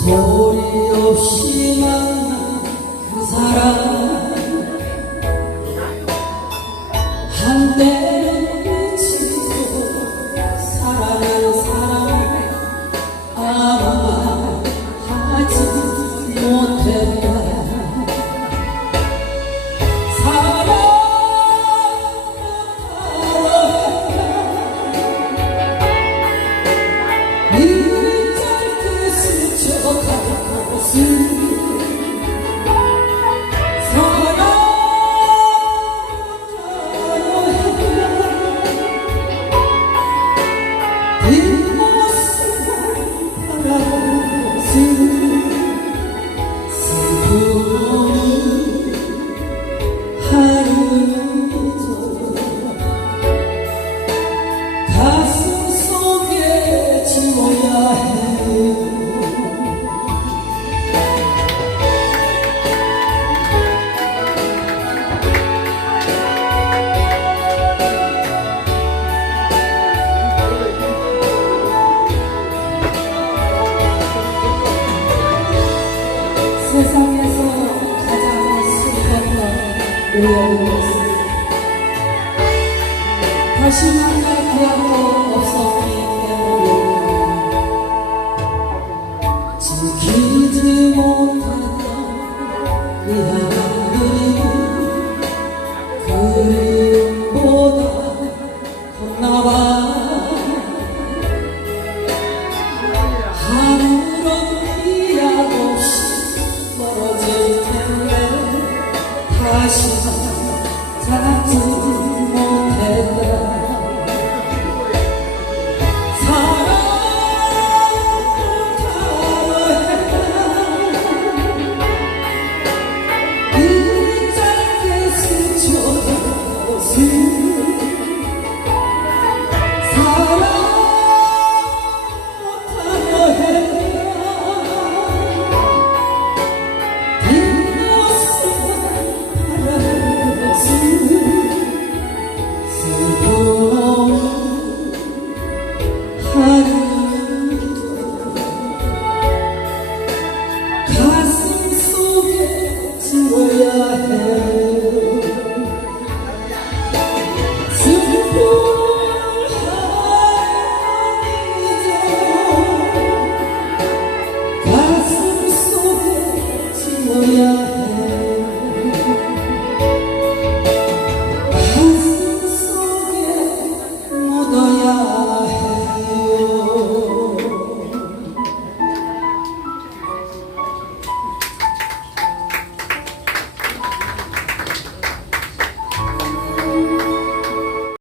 소리 없이 만난 그 사람. 한때 외워보겠습니다. 다시 만날 기약도 없었기 때문에 지키지 못했던 이 하나님